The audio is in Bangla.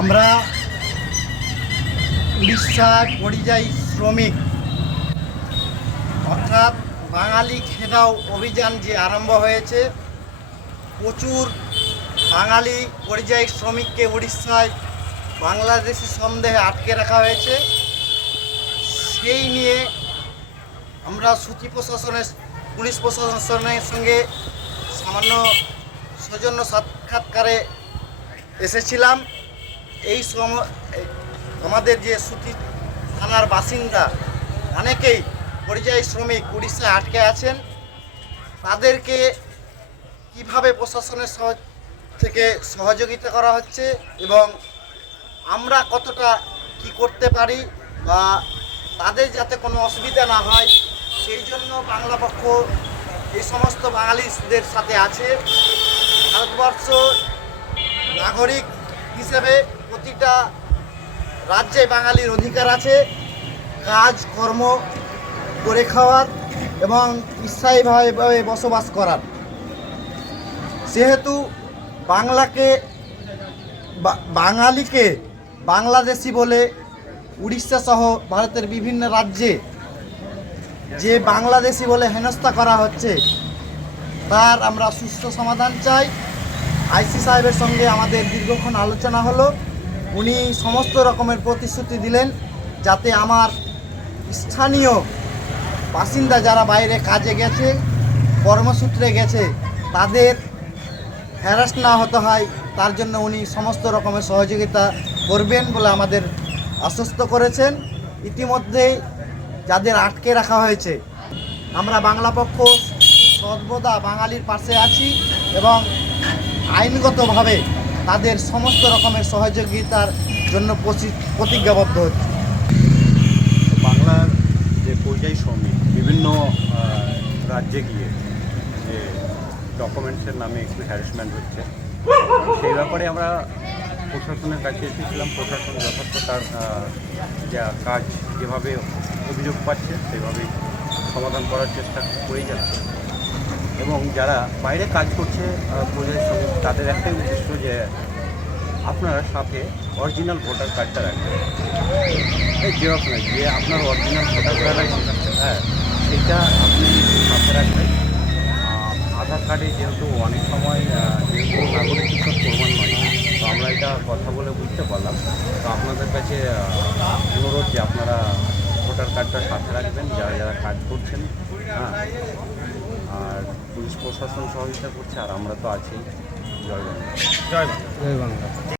আমরা উড়িষ্যার পরিযায়ী শ্রমিক অর্থাৎ বাঙালি খেদাও অভিযান যে আরম্ভ হয়েছে, প্রচুর বাঙালি পরিযায়ী শ্রমিককে উড়িষ্যায় বাংলাদেশি সন্দেহে আটকে রাখা হয়েছে। সেই নিয়ে আমরা সূচি প্রশাসনের পুলিশ প্রশাসনের সঙ্গে সামান্য সৌজন্য সাক্ষাৎকারে এসেছিলাম। এই আমাদের যে সুতি থানার বাসিন্দা অনেকেই পরিযায়ী শ্রমিক উড়িষ্যায় আটকে আছেন, তাদেরকে কিভাবে প্রশাসনের থেকে সহযোগিতা করা হচ্ছে এবং আমরা কতটা কি করতে পারি বা তাদের যাতে কোনো অসুবিধা না হয় সেই জন্য বাংলা পক্ষ এই সমস্ত বাঙালিদের সাথে আছে। ভারতবর্ষ নাগরিক হিসেবে প্রতিটা রাজ্যে বাঙালির অধিকার আছে কাজ কর্ম করে খাওয়ার এবং স্থায়ীভাবে বসবাস করার। সেহেতু বাঙালিকে বাংলাদেশি বলে উড়িষ্যা সহ ভারতের বিভিন্ন রাজ্যে যে বাংলাদেশি বলে হেনস্থা করা হচ্ছে, তার আমরা সুষ্ঠু সমাধান চাই। আইসি সাহেবের সঙ্গে আমাদের দীর্ঘক্ষণ আলোচনা হলো। উনি সমস্ত রকমের প্রতিশ্রুতি দিলেন যাতে আমার স্থানীয় বাসিন্দা যারা বাইরে কাজে গেছে, কর্মসূত্রে গেছে, তাদের হ্যারাস না হতে হয়, তার জন্য উনি সমস্ত রকমের সহযোগিতা করবেন বলে আমাদের আশ্বস্ত করেছেন। ইতিমধ্যে যাদের আটকে রাখা হয়েছে, আমরা বাংলা পক্ষ সর্বদা বাঙালির পাশে আছি এবং আইনগতভাবে তাদের সমস্ত রকমের সহযোগিতার জন্য প্রতিজ্ঞাবদ্ধ হচ্ছে। বাংলার যে পরিযায়ী শ্রমিক বিভিন্ন রাজ্যে গিয়ে যে ডকুমেন্টসের নামে একটু হ্যারাসমেন্ট হচ্ছে, সেই ব্যাপারে আমরা প্রশাসনের কাছে এসেছিলাম। প্রশাসন যথার্থ তার যা কাজ যেভাবে অভিযোগ পাচ্ছে সেভাবেই সমাধান করার চেষ্টা করেই যাচ্ছে। এবং যারা বাইরে কাজ করছে পরিযায়ী শ্রমিক, তাদের একটাই উদ্দেশ্য যে আপনারা সাথে অরিজিনাল ভোটার কার্ডটা রাখবেন। এই জেরক্স নয়, যে আপনার অরিজিনাল ভোটার কার্ড আছে, হ্যাঁ, সেটা আপনি সাথে রাখবেন। আধার কার্ডে যেহেতু অনেক সময় যেহেতু নাগরিকত্বের প্রমাণ নয়, তো আমরা এটা কথা বলে বুঝতে পারলাম। তো আপনাদের কাছে অনুরোধ যে আপনারা ভোটার কার্ডটা সাথে রাখবেন যারা যারা কাজ করছেন। হ্যাঁ, আর পুলিশ প্রশাসন সহযোগিতা করছে, আর আমরা তো আছি। জয় বাংলা। জয় বাংলা। জয় বাংলা।